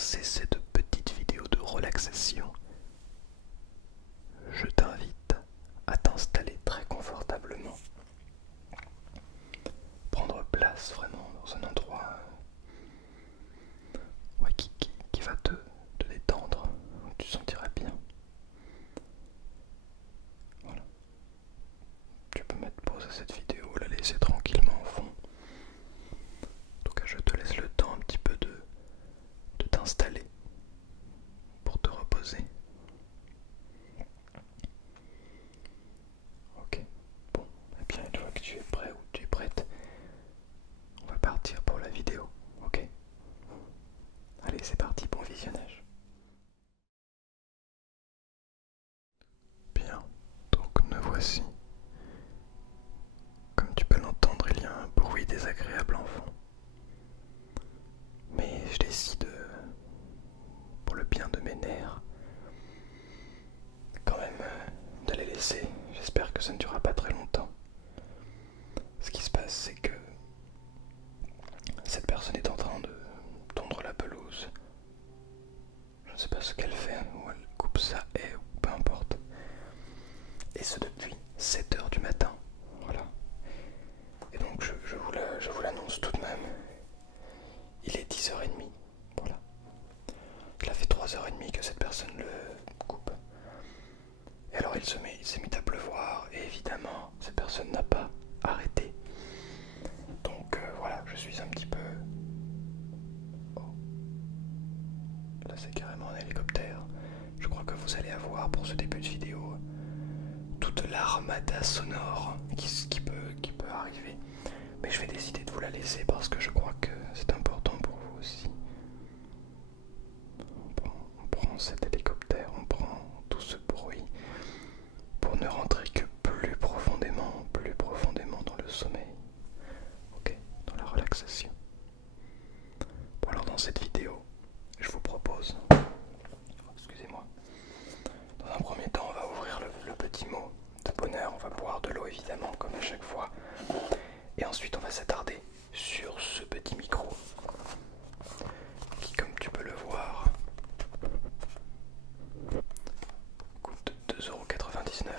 commencer cette petite vidéo de relaxation, je t'invite à t'installer très confortablement, prendre place vraiment dans un endroit qui va te détendre, où tu te sentiras bien. Voilà. Tu peux mettre pause à cette vidéo, la laisser tranquillement au fond. En tout cas, je te laisse le temps un petit peu de t'installer pour te reposer. Ok, bon, et bien une fois que tu es prêt ou tu es prête, on va partir pour la vidéo, ok? Allez, c'est parti, bon visionnage. Bien, donc nous voici. Comme tu peux l'entendre, il y a un bruit désagréable en fond. Mais je décide, pour le bien de mes nerfs, quand même de les laisser. J'espère que ça ne durera pas très longtemps. Ce qui se passe, c'est que cette personne est en train de tondre la pelouse. Je ne sais pas ce qu'elle fait, ou elle coupe sa haie, ou peu importe. Et ce depuis 7 heures du matin. Voilà. Et donc je vous l'annonce tout de même. Il est 10h30. Voilà. Il a fait 3h30 que cette personne le coupe. Et alors il s'est mis à pleuvoir. Et évidemment, cette personne n'a pas arrêté. Donc voilà, je suis un petit peu... Oh. Là c'est carrément un hélicoptère. Je crois que vous allez avoir pour ce début de vidéo toute l'armada sonore qui peut arriver. Mais je vais décider de vous la laisser parce que je crois que c'est important pour vous aussi. On prend cet hélicoptère, on prend tout ce bruit pour ne rentrer que plus profondément dans le sommeil. Ok, dans la relaxation. Bon alors dans cette vidéo, je vous propose, excusez-moi, dans un premier temps on va ouvrir le petit mot de bonheur, on va boire de l'eau évidemment comme à chaque fois. Et ensuite on va s'attarder sur ce petit micro qui, comme tu peux le voir, coûte 2,99 €.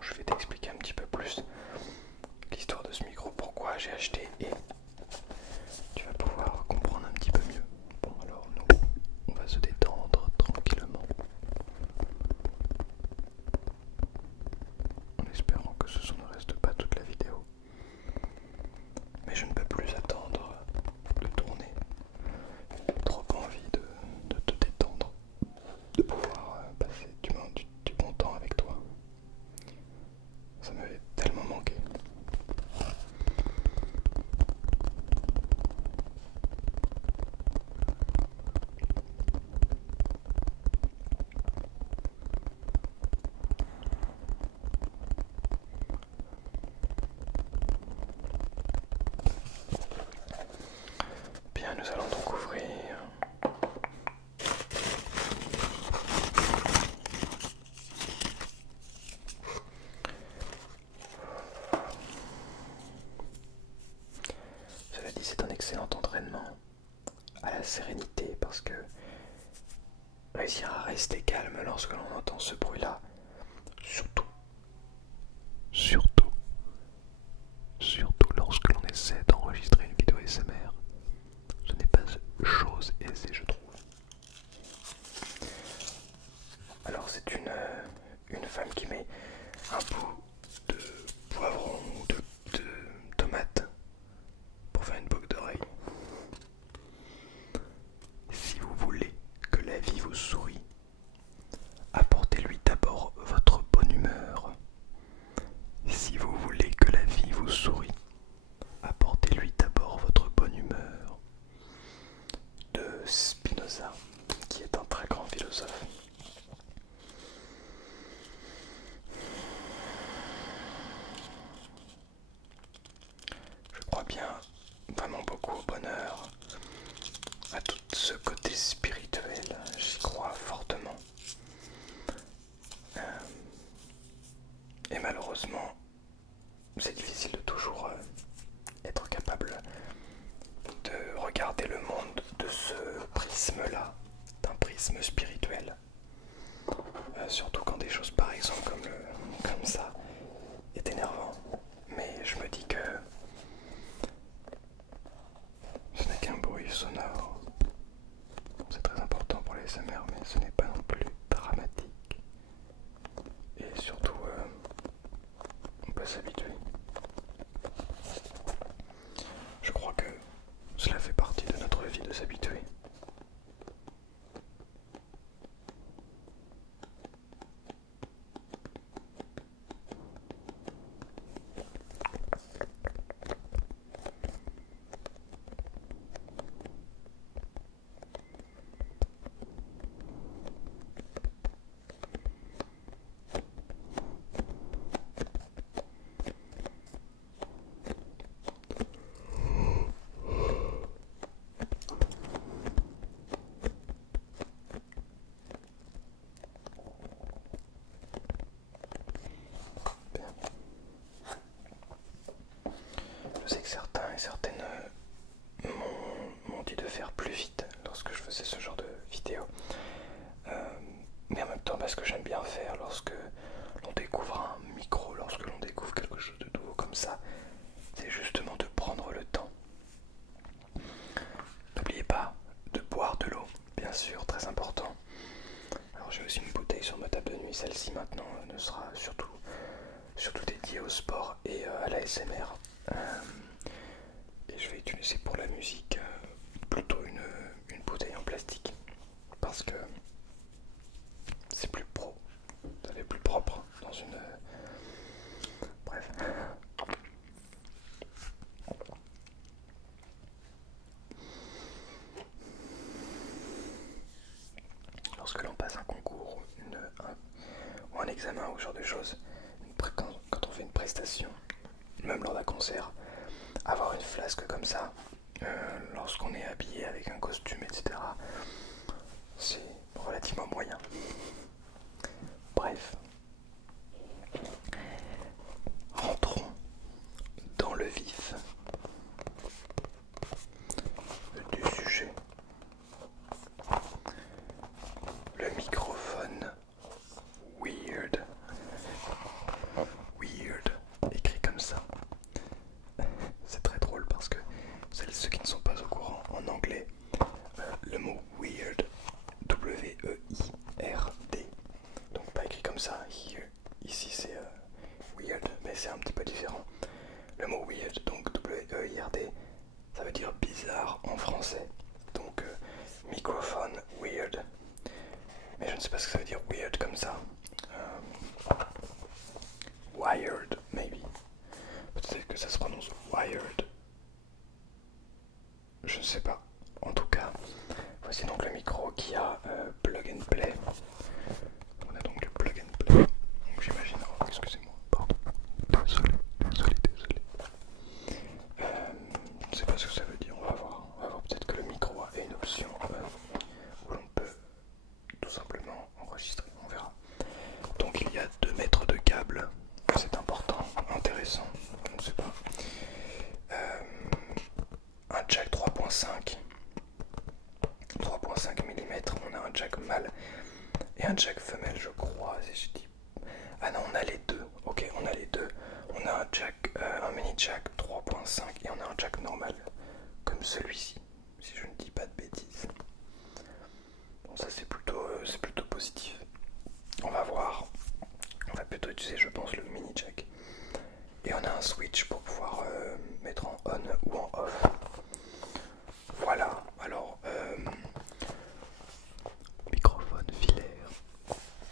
Je vais t'expliquer un petit peu plus l'histoire de ce micro, pourquoi j'ai acheté, et tu vas pouvoir comprendre un petit peu mieux. Bon alors nous, on va se détendre tranquillement, en espérant que ce son ne reste pas toute la vidéo. Mais je ne peux plus attendre de tourner. Trop envie de te détendre, de pouvoir passer du bon temps avec toi. Ça m'avait tellement manqué. Bien, nous allons donc ouvrir cela dit, c'est un excellent entraînement à la sérénité parce que réussir à rester calme lorsque l'on entend ce bruit-là, surtout lorsque l'on essaie d'enregistrer une vidéo ASMR, ce n'est pas chose aisée, je trouve. Alors c'est une femme qui met un bout de poivron ou de tomate pour faire une boucle d'oreille. Si vous voulez que la vie vous sourie, apportez-lui d'abord votre bonne humeur. Si vous voulez que la vie vous sourie, apportez-lui d'abord votre bonne humeur. De Spinoza, qui est un très grand philosophe. Je crois bien vraiment beaucoup au bonheur, à tout ce côté spirituel, j'y crois fortement. Et malheureusement, c'est difficile de toujours être capable de regarder le monde de ce prisme-là. séisme spirituel. Surtout quand des choses par exemple comme ça est énervant. Mais je me dis que ce n'est qu'un bruit sonore. C'est très important pour les ASMR, mais ce n'est pas non plus dramatique. Et surtout, on peut s'habituer. Je crois que cela fait partie de notre vie de s'habituer. Je sais que certains et certaines m'ont dit de faire plus vite lorsque je faisais ce genre de vidéo. Mais en même temps, ce que j'aime bien faire lorsque l'on découvre un micro, lorsque l'on découvre quelque chose de nouveau comme ça, c'est justement de prendre le temps. N'oubliez pas de boire de l'eau, bien sûr, très important. Alors j'ai aussi une bouteille sur ma table de nuit, celle-ci maintenant ne sera surtout dédiée au sport et à l'ASMR. Et je vais utiliser pour la musique plutôt une bouteille en plastique parce que c'est plus pro, ça fait plus propre dans une... Bref. Lorsque l'on passe un concours ou un examen ou ce genre de choses, quand on fait une prestation, même lors d'un concert, avoir une flasque comme ça, lorsqu'on est habillé avec un costume, etc., c'est relativement moyen. Bref. Rentrons dans le vif du sujet. Le microphone weird. Weird, écrit comme ça. C'est très drôle parce que ceux qui ne sont pas au courant, en anglais, le mot weird, W-E-I-R-D, donc pas écrit comme ça, ici c'est weird, mais c'est un petit peu différent. Le mot weird, donc W-E-I-R-D, ça veut dire bizarre en français, donc microphone weird, mais je ne sais pas ce que ça veut dire weird comme ça. Wired, maybe. Peut-être que ça se prononce wired. Je ne sais pas. En tout cas, voici donc le micro qui a plug and play. On a donc le plug and play. Donc j'imagine. Oh, excusez-moi, pardon. Désolé. Je ne sais pas ce que ça veut dire. On va voir. Peut-être que le micro a une option où l'on peut tout simplement enregistrer. On verra. Donc il y a 2 mètres de câble. C'est important, intéressant. Je ne sais pas. Un jack 3.5 mm, on a un jack mâle et un jack femelle, je crois, si je dis... Ah non, on a les deux, ok, on a les deux. On a un jack, un mini jack 3.5 et on a un jack normal, comme celui-ci, si je ne dis pas de bêtises. Bon, ça c'est plutôt positif. On va voir, on va plutôt utiliser, je pense, le mini jack. Et on a un switch pour pouvoir mettre en on ou en off. Voilà, alors microphone filaire.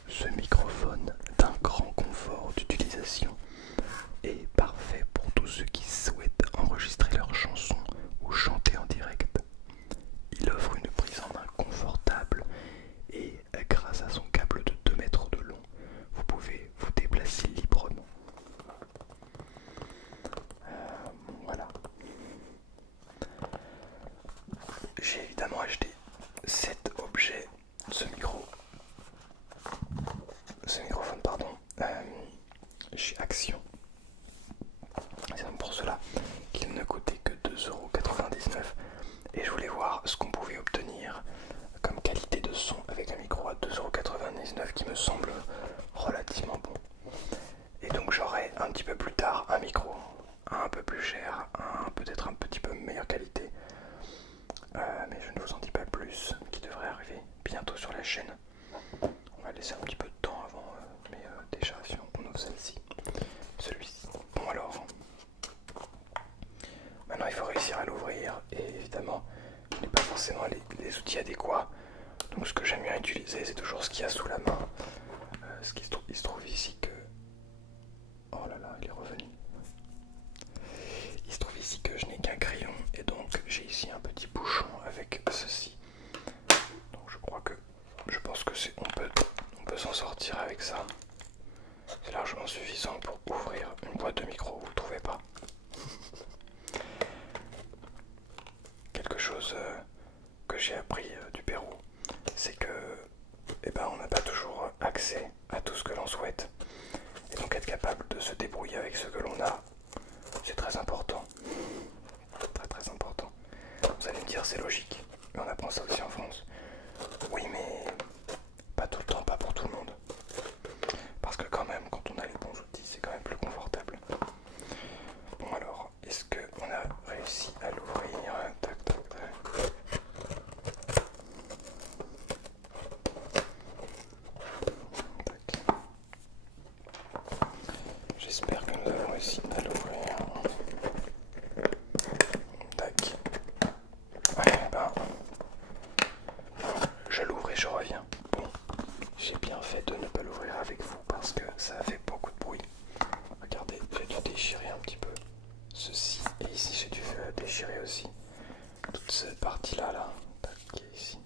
Ce microphone d'un grand confort d'utilisation est parfait pour tous ceux qui souhaitent enregistrer leurs chansons ou chanter en direct qui me semble relativement bon. Et donc j'aurai un petit peu plus tard un micro un peu plus cher, peut-être un petit peu meilleure qualité, mais je ne vous en dis pas plus, qui devrait arriver bientôt sur la chaîne. On va laisser un petit peu de temps avant, mais déjà si on ouvre celui-ci. Bon alors, maintenant il faut réussir à l'ouvrir, et évidemment je n'ai pas forcément les outils adéquats, donc ce que j'aime bien utiliser c'est toujours ce qu'il y a sous la main. Il se trouve ici que... Oh là là, il est revenu. Il se trouve ici que je n'ai qu'un crayon, et donc j'ai ici un petit bouchon avec ceci. Donc je pense que on peut s'en sortir avec ça. C'est largement suffisant pour ouvrir une boîte de micro, vous ne trouvez pas? Quelque chose que j'ai appris du Pérou, c'est que on n'a pas toujours accès à tout ce que l'on souhaite. Et donc être capable de se débrouiller avec ce que l'on a, c'est très important. Très très important. Vous allez me dire c'est logique, mais on apprend ça aussi en France. Oui mais pas tout le temps, pas pour tout le monde. Parce que quand même, quand on a les bons outils, c'est quand même plus confortable. Bon alors, est-ce qu'on a réussi à l'ouvrir? Tac tac tac. J'espère que nous avons réussi à l'ouvrir. Tac. Je l'ouvre et je reviens. Bon, j'ai bien fait de ne pas l'ouvrir avec vous parce que ça a fait beaucoup de bruit. Regardez, j'ai dû déchirer un petit peu ceci. Et ici, j'ai dû déchirer aussi toute cette partie-là, là. Tac, qui est ici.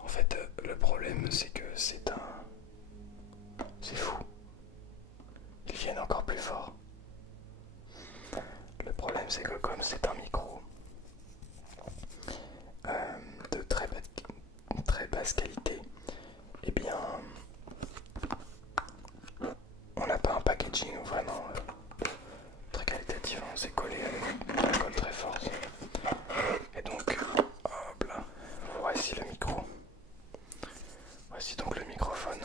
En fait, le problème, c'est que c'est fou. Ils viennent encore plus fort. Le problème, c'est que comme c'est un micro de très basse qualité, eh bien, on n'a pas un packaging vraiment très qualitatif. C'est collé à la colle très forte. Et donc, hop là, voici le micro. Voici donc le microphone.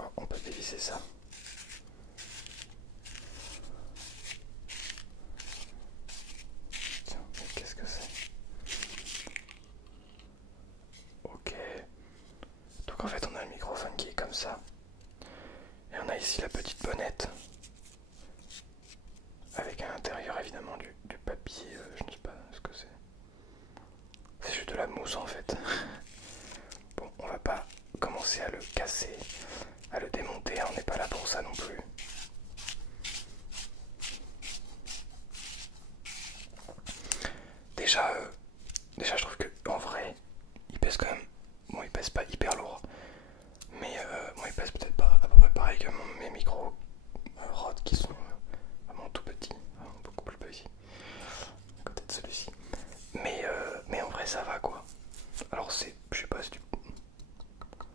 Oh, on peut dévisser ça. Tiens, mais qu'est-ce que c'est? Ok. Donc en fait on a le microphone qui est comme ça. Et on a ici la petite bonnette. Avec à l'intérieur évidemment du papier, je ne sais pas ce que c'est. C'est juste de la mousse en fait. Bon, on va pas commencer à le casser, à le démonter, on n'est pas là pour ça non plus. Déjà je trouve que en vrai, il pèse quand même. Bon, il pèse pas hyper lourd, mais bon, il pèse peut-être pas à peu près pareil que mes micros Rode qui sont vraiment tout petits, vraiment beaucoup plus petits à côté de celui-ci. Mais en vrai, ça va quoi. Alors, je sais pas,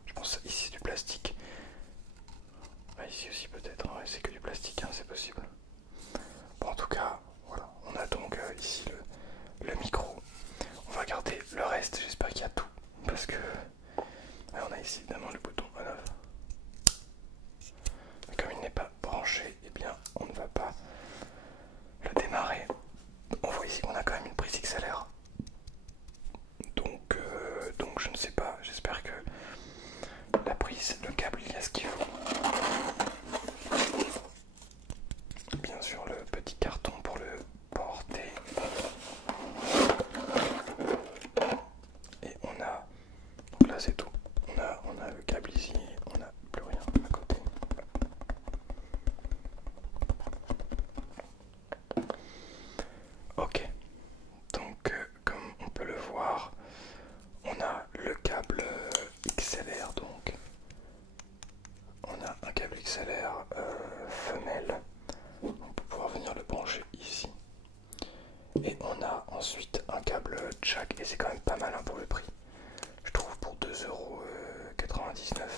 je pense ici c'est du plastique. Ah, ici aussi peut-être, ouais, c'est que du plastique, hein, c'est possible. Bon, en tout cas, voilà, on a donc ici le micro. On va regarder le reste, j'espère qu'il y a tout. Parce que on a ici évidemment le bouton on-off. Mais comme il n'est pas branché, eh bien on ne va pas le démarrer. On voit ici qu'on a quand même une prise XLR. Donc je ne sais pas, j'espère que la prise, le câble, il y a ce qu'il faut. Bien sûr le petit carton pour le porter. Et on a, donc là c'est tout, on a le câble ici, on n'a plus rien à côté. Ok, donc comme on peut le voir, on a le câble XLR, donc on a un câble XLR femelle, on peut pouvoir venir le brancher ici. Et on a ensuite un câble jack, et c'est quand même pas mal pour le prix. Je trouve pour 2,99 €,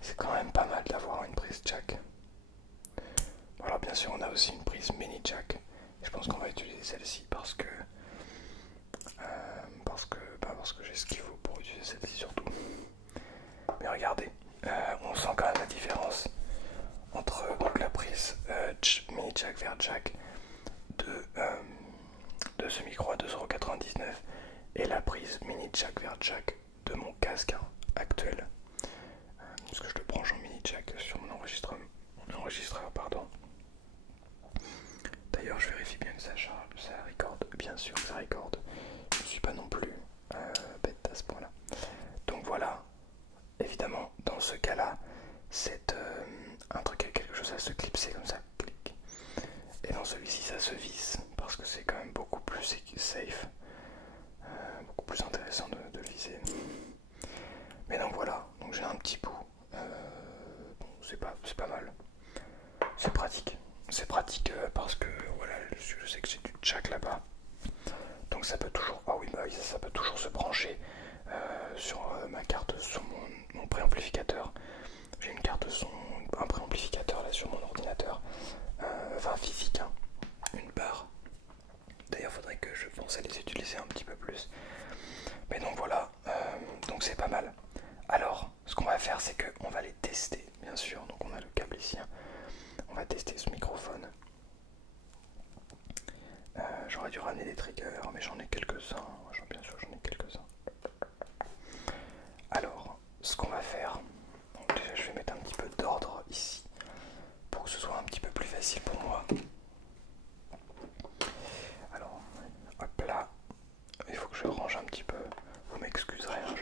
c'est quand même pas mal d'avoir une prise jack. Alors bien sûr on a aussi une prise mini jack, Je pense qu'on va utiliser celle-ci parce que j'ai ce qu'il faut pour utiliser celle-ci surtout. Mais regardez, on sent quand même la différence entre donc, la prise mini jack vers jack de ce micro à 2,99 € et la prise mini jack vers jack de mon casque actuel. Parce que je le branche en mini jack sur mon enregistreur, pardon. D'ailleurs, je vérifie bien que ça charge, ça recorde, bien sûr que ça recorde. Je ne suis pas non plus bête à ce point-là. Donc voilà, évidemment, dans ce cas-là, c'est un truc avec quelque chose à se clipser comme ça, clic. Et dans celui-ci, ça se visse parce que c'est quand même beaucoup plus safe, beaucoup plus intéressant de le viser. Mais donc voilà, donc j'ai un petit bout. Bon, c'est pas mal. C'est pratique. C'est pratique parce que voilà, je sais que j'ai du jack là-bas. Donc ça peut toujours. Ah oui, bah oui, ça peut toujours se brancher sur ma carte, sur mon préamplificateur. J'ai une carte son, un préamplificateur là sur mon ordinateur. Enfin physique, hein, une barre. D'ailleurs, faudrait que je pense à les utiliser un petit peu plus. Mais donc voilà, donc c'est pas mal. Alors, ce qu'on va faire, c'est qu'on va les tester, bien sûr. Donc on a le câble ici. Hein. On va tester ce microphone. J'aurais dû ramener des triggers, mais j'en ai quelques-uns. Bien sûr, j'en ai quelques-uns. Alors, ce qu'on va faire, bon, déjà je vais mettre un petit peu d'ordre ici pour que ce soit un petit peu plus facile pour moi. Alors, hop là, il faut que je range un petit peu. Vous m'excuserez, hein,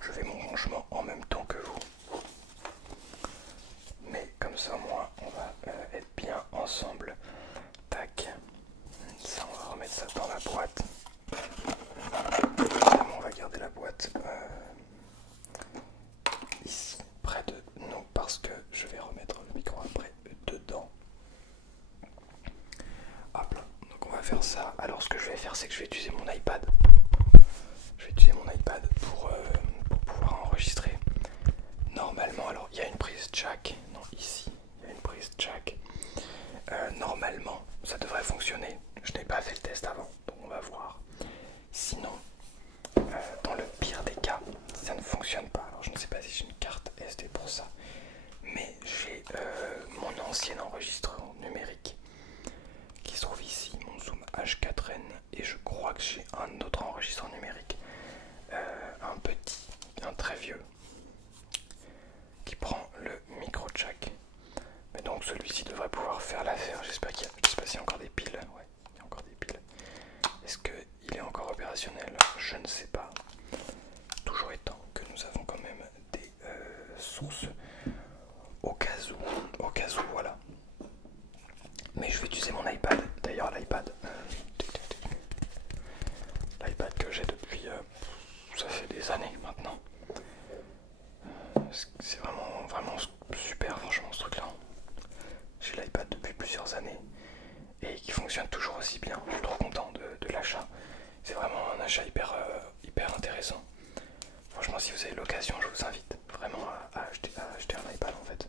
je fais mon rangement en même temps que vous. Mais comme ça, moi, on va être bien ensemble. Tac. Ça, on va remettre ça dans la boîte. Évidemment, on va garder la boîte ici, près de nous, parce que je vais remettre le micro après dedans. Hop là. Donc, on va faire ça. Alors, ce que je vais faire, c'est que je vais utiliser mon iPad. Je vais utiliser mon iPad pour pouvoir enregistrer. Normalement, alors, il y a une prise jack. Non, ici, il y a une prise jack. Normalement, ça devrait fonctionner. Je n'ai pas fait le test avant, donc on va voir. Sinon, dans le pire des cas, ça ne fonctionne pas. Alors je ne sais pas si j'ai une carte SD pour ça, mais j'ai mon ancien enregistreur numérique qui se trouve ici, mon Zoom H4n, et je crois que j'ai un autre enregistreur numérique, un très vieux, qui prend le micro jack. Mais donc celui-ci devrait pouvoir faire l'affaire. J'espère qu'il y a, je sais pas s'il y a encore des piles. Ouais, il y a encore des piles. Est-ce qu'il est encore opérationnel? Je ne sais pas. Toujours étant que nous avons quand même des sources au cas où, voilà. Mais je vais utiliser mon iPad. D'ailleurs, l'iPad que j'ai depuis, ça fait des années maintenant. C'est vraiment super, franchement, ce truc-là. J'ai l'iPad depuis plusieurs années et qui fonctionne toujours aussi bien. Je suis trop content de l'achat. C'est vraiment un achat hyper intéressant. Franchement, si vous avez l'occasion, je vous invite vraiment à acheter un iPad en fait.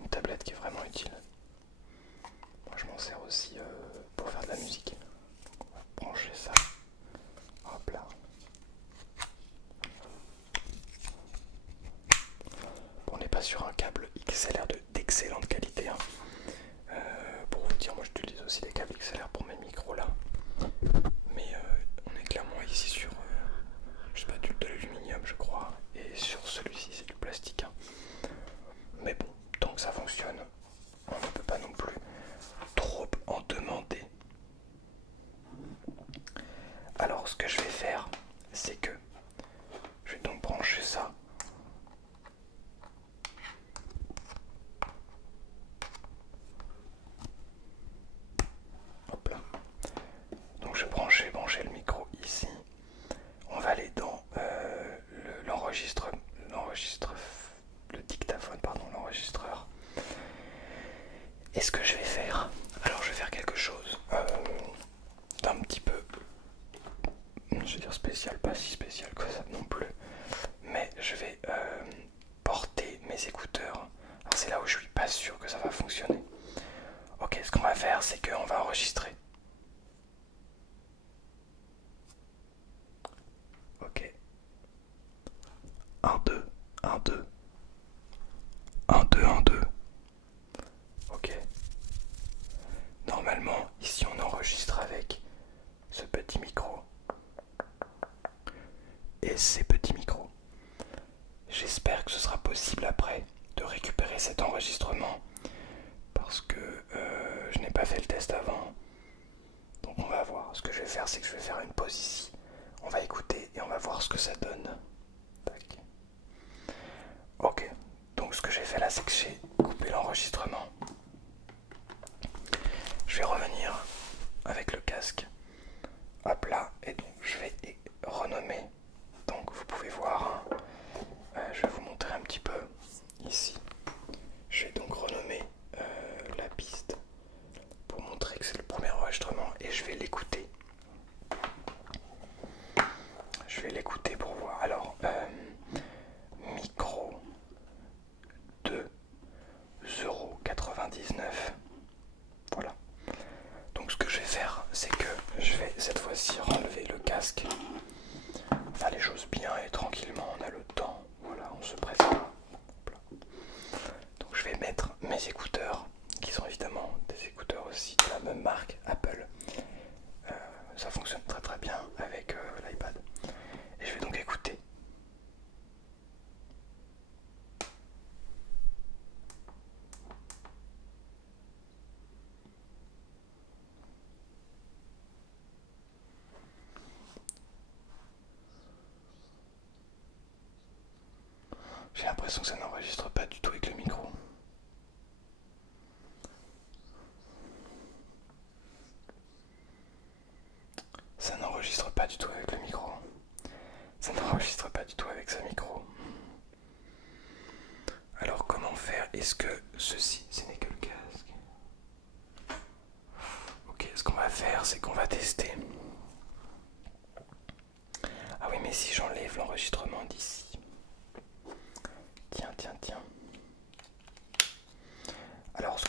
Une tablette qui est vraiment utile. Moi, je m'en sers aussi pour faire de la musique. Donc, on va brancher ça. Hop là. Bon, on n'est pas sur un câble XLR d'excellente qualité. Hein. Pour vous dire, moi j'utilise aussi des câbles XLR pour mes micros là. Mais on est clairement ici sur, je sais pas, de l'aluminium je crois. Et sur celui-ci c'est du plastique. Hein. Mais bon, tant que ça fonctionne, on ne peut pas non plus trop en demander. Alors ce que je vais faire, c'est que je vais donc brancher ça. Hop là. Donc je vais brancher le micro ici. On va aller dans le dictaphone, pardon, l'enregistreur. Et ce que je vais faire, alors je vais faire quelque chose d'un petit peu, je vais dire spécial, pas si spécial que ça non plus, mais je vais porter mes écouteurs. Alors c'est là où je suis pas sûr que ça va fonctionner. Ok, ce qu'on va faire, c'est qu'on va enregistrer parce que je n'ai pas fait le test avant. Donc on va voir. Ce que je vais faire, c'est que je vais faire une pause ici. On va écouter et on va voir ce que ça donne. Tac. Ok. Donc ce que j'ai fait là, c'est que j'ai coupé l'enregistrement. Je vais revenir avec le casque. Hop là. Et donc je vais renommer. Donc vous pouvez voir. Je vais vous montrer un petit peu ici. Je vais donc renommer la piste pour montrer que c'est le premier enregistrement et je vais l'écouter. Je vais l'écouter pour voir. Alors, micro 2,99 €. Voilà. Donc ce que je vais faire, c'est que je vais cette fois-ci enlever le casque. Faire les choses bien et tranquillement, on a le temps. Voilà, on se presse pas. Donc je vais mettre mes écouteurs, qui sont évidemment des écouteurs aussi de la même marque, Apple. Ça fonctionne très très bien avec l'iPad. Et je vais donc écouter. J'ai l'impression que ça n'enregistre pas du tout avec le micro. Ça n'enregistre pas du tout avec le micro. Ça n'enregistre pas du tout avec ce micro. Alors comment faire? Est-ce que ceci, ce n'est que le casque? Ok, ce qu'on va faire, c'est qu'on va tester. Ah oui, mais si j'enlève l'enregistrement d'ici. Tiens. Alors ce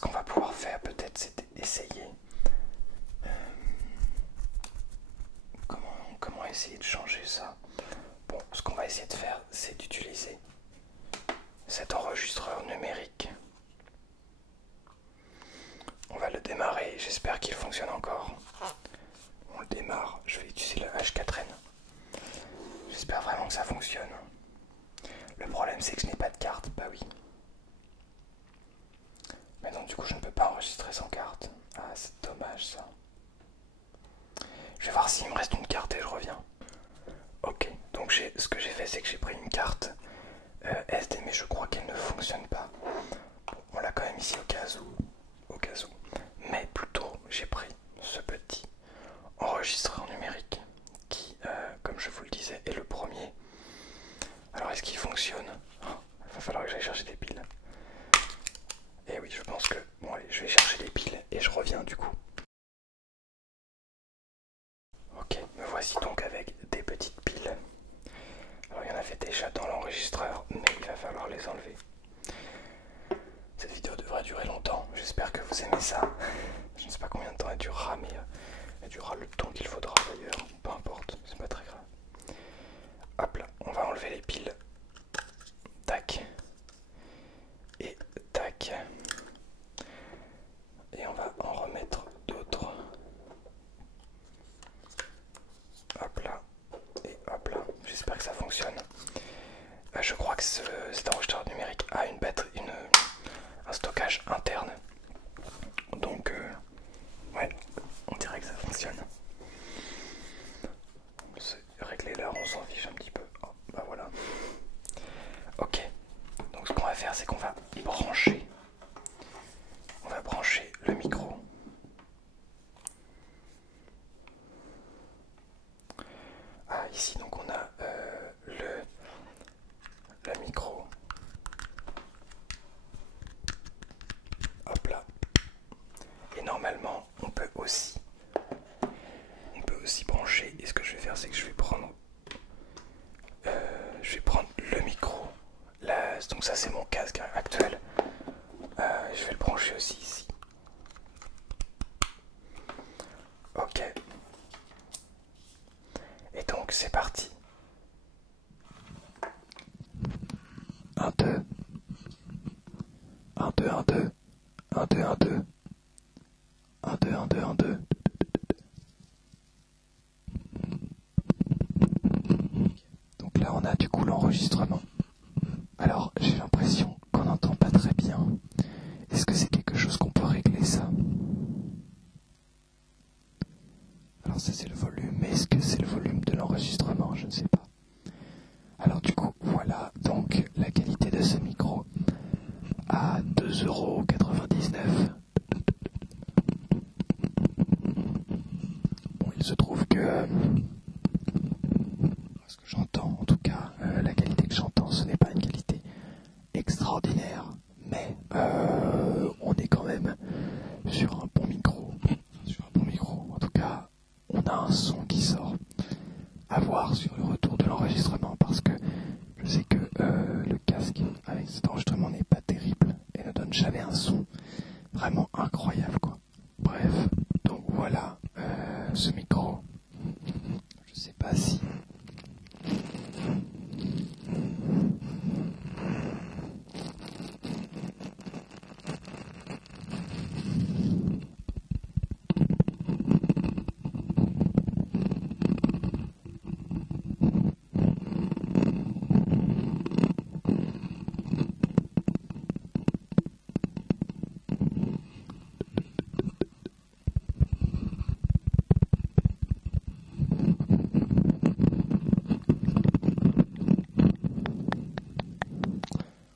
qu'on va pouvoir faire peut-être, c'est essayer. Comment essayer de changer ça? Bon, ce qu'on va essayer de faire, c'est d'utiliser cet enregistreur numérique. On va le démarrer, j'espère qu'il fonctionne encore. On le démarre, je vais utiliser le H4n. J'espère vraiment que ça fonctionne. Le problème, c'est que je n'ai pas de carte, bah oui. Mais donc du coup je ne peux pas enregistrer sans carte. Ah, c'est dommage ça. Je vais voir s'il me reste une carte et je reviens. Ok, donc ce que j'ai fait, c'est que j'ai pris une carte SD, mais je crois qu'elle ne fonctionne pas. Bon, on l'a quand même ici au cas où. Mais plutôt j'ai pris ce petit enregistreur numérique qui, comme je vous le disais, est le premier. Alors est-ce qu'il fonctionne? Il va falloir que j'aille chercher des piles. Et oui, je pense que... Bon allez, je vais chercher des piles et je reviens du coup. Ok, me voici donc avec des petites piles. Alors il y en avait déjà dans l'enregistreur, mais il va falloir les enlever. Cette vidéo devrait durer longtemps, j'espère que vous aimez ça. Je ne sais pas combien de temps elle durera, mais elle durera le temps qu'il faudra d'ailleurs. Peu importe, c'est pas très grave. Hop là, on va enlever les piles. Tac. Et tac. Et on va en remettre d'autres. Hop là. Et hop là. J'espère que ça fonctionne. Je crois que cet enregistreur numérique a une batterie, un stockage interne. Donc, ouais, on dirait que ça fonctionne. C'est réglé l'heure, on s'en fiche un petit peu. Oh, bah voilà. Ok. Donc ce qu'on va faire, c'est qu'on va brancher. On va brancher le micro. Ah, ici donc on a le micro. Hop là. Et normalement on peut aussi brancher. Et ce que je vais faire, c'est que je vais prendre le micro. Là, donc ça c'est mon casque actuel. Je vais le brancher aussi ici. Ok. Et donc c'est parti. 1, 2. 1, 2, 1, 2. 1, 2, 1, 2. 1, 2, 1, 2, 1, 2. Donc là on a du coup l'enregistrement. Alors j'ai l'impression qu'on n'entend pas très bien. Est-ce que c'est quelque vraiment incroyable quoi. Bref, donc voilà ce micro. Je sais pas si...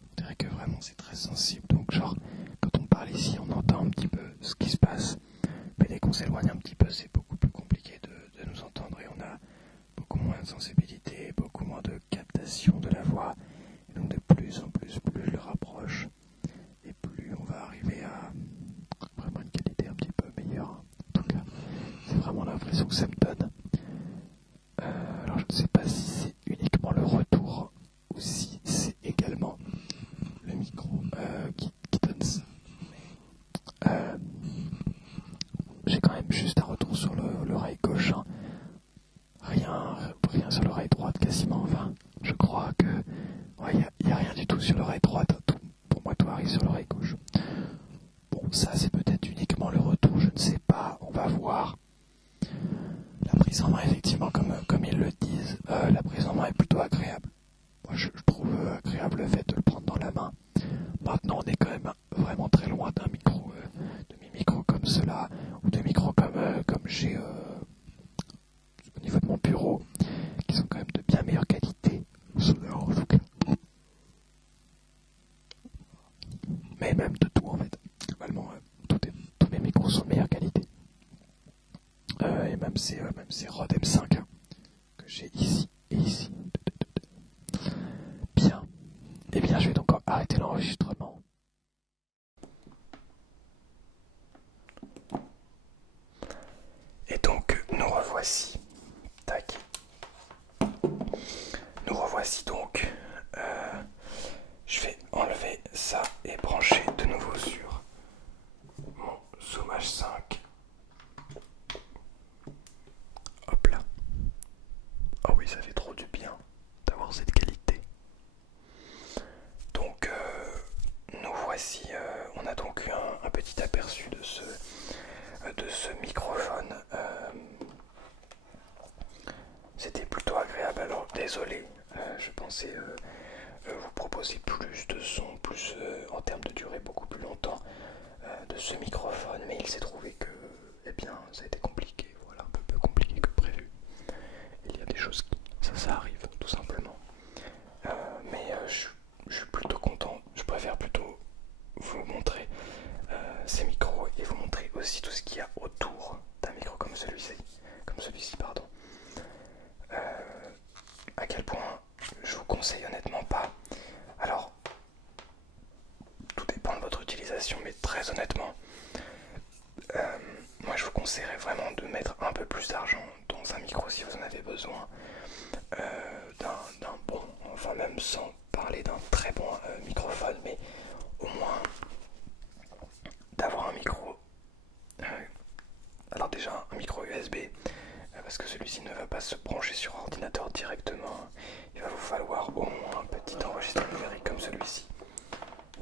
On dirait que vraiment c'est très sensible, donc genre quand on parle ici on entend un petit peu ce qui se passe, mais dès qu'on s'éloigne un petit peu c'est beaucoup plus compliqué de nous entendre et on a beaucoup moins de sensibilité, beaucoup moins de captation de la voix, et donc de plus en plus je le rapproche et plus on va arriver à vraiment une qualité un petit peu meilleure. En tout cas c'est vraiment l'impression que ça me donne. Alors je ne sais pas si c'est uniquement le retour ou si c'est également le micro qui donne ça. J'ai quand même juste un retour sur l'oreille gauche, hein. Rien sur l'oreille droite quasiment, enfin je crois que y a rien du tout sur l'oreille droite, pour moi tout arrive sur l'oreille gauche. Bon, ça c'est peut-être uniquement le retour, je ne sais pas, on va voir. La prise en main, effectivement, comme ils le disent, la prise en main est plutôt agréable. Moi je trouve agréable le fait de le prendre dans la main. Maintenant on est quand même vraiment très loin d'un micro, de mes micros comme cela, ou de micros comme j'ai au niveau de mon bureau, qui sont quand même de bien meilleure qualité, sonore en tout cas. Mais même de tout en fait. Globalement, tous mes micros sont de meilleure qualité. Et même ces Rode M5 hein, que j'ai ici et ici. Bien. Eh bien, je vais donc arrêter l'enregistrement. Et donc, nous revoici. Tac. Nous revoici donc. Je vais enlever ça et brancher de nouveau sur mon Zoom H5. Hop là. Oh oui, ça fait trop du bien d'avoir cette qualité. Donc, nous voici. On a donc eu un petit aperçu de ce microphone. C'était plutôt agréable. Alors, désolé, je pensais vous proposer plus de son, plus en termes de durée, beaucoup plus longtemps de ce microphone, mais il s'est trouvé que, eh bien, ça a été compliqué. Voilà, un peu plus compliqué que prévu. Il y a des choses qui, ça arrive, tout simplement. Mais je suis plutôt content. Je préfère plutôt vous montrer ces micros et vous montrer aussi tout ce qu'il y a autour d'un micro comme celui-ci, pardon. À quel point je vous conseille honnêtement pas. Alors, tout dépend de votre utilisation, mais très honnêtement, moi je vous conseillerais vraiment de mettre un peu plus d'argent dans un micro si vous en avez besoin, d'un bon, enfin même sans parler d'un très bon microphone, mais au moins d'avoir un micro. Alors déjà un micro USB, parce que celui-ci ne va pas se brancher sur ordinateur directement. Il va vous falloir au moins un petit enregistreur numérique comme celui-ci.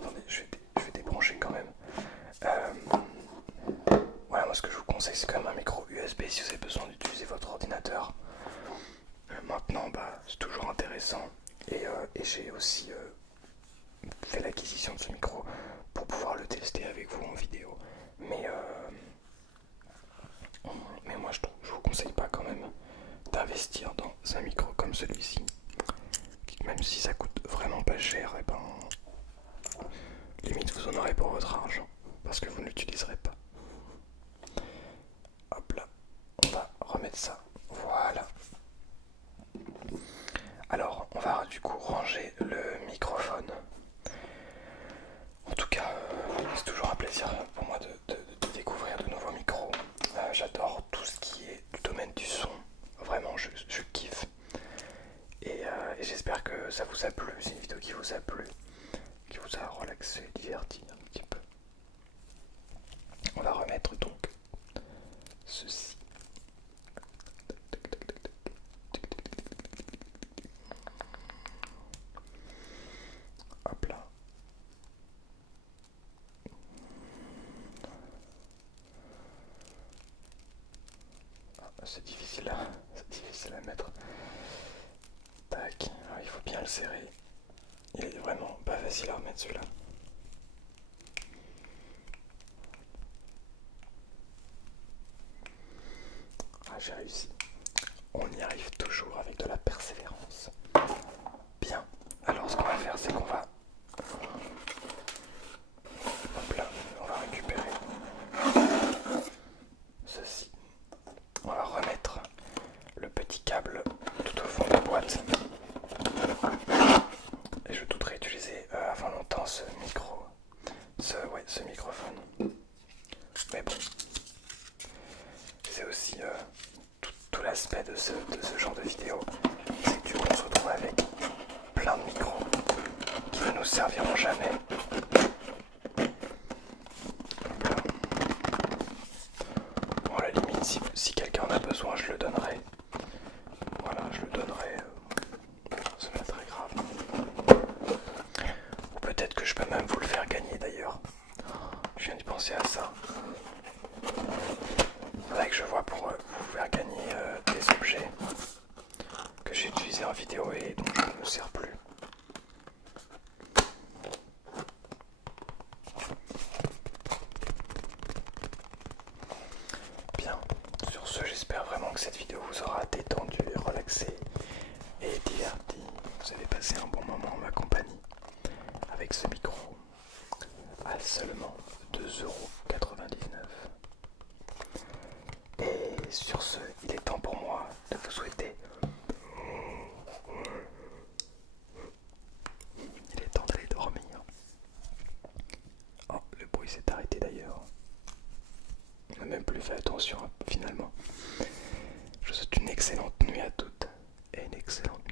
Attendez, je vais débrancher quand même. Voilà, moi ce que je vous conseille c'est quand même un micro USB si vous avez besoin d'utiliser votre ordinateur. Maintenant, c'est toujours intéressant et j'ai aussi fait l'acquisition de ce micro pour pouvoir le tester avec vous en vidéo. Mais moi je vous conseille pas quand même d'investir dans un micro comme celui-ci, même si ça coûte vraiment pas cher. Et c'est difficile à mettre. Tac, alors, il faut bien le serrer. Il est vraiment pas facile à remettre celui-là. Ah, j'ai réussi. On y arrive toujours avec de la persévérance. Bien, alors ce qu'on va faire, c'est qu'on va... Hop là, on va récupérer ceci. On va remettre le petit câble tout au fond de la boîte. Et je doute réutiliser avant longtemps ce micro. Ce microphone. Mais bon, c'est aussi tout l'aspect de ce genre de vidéo. C'est que du coup on se retrouve avec plein de micros qui ne nous serviront jamais. Bon, à la limite, si quelqu'un en a besoin, je le donnerai. Voilà, je le donnerai. C'est pas très grave. Ou peut-être que je peux même vous le faire gagner d'ailleurs. Je viens de penser à ça. Faudrait que je vois pour vous faire gagner des objets que j'ai utilisés en vidéo et dont je ne me sers plus. Bien, sur ce, j'espère vraiment que cette vidéo vous aura détendu, relaxé et diverti. Vous avez passé un bon moment en ma compagnie avec ce micro à seulement 2,99 €. Et sur ce, il est temps pour moi de vous souhaiter... Il est temps d'aller dormir. Oh, le bruit s'est arrêté d'ailleurs. On n'a même plus fait attention finalement. Je vous souhaite une excellente nuit à toutes et une excellente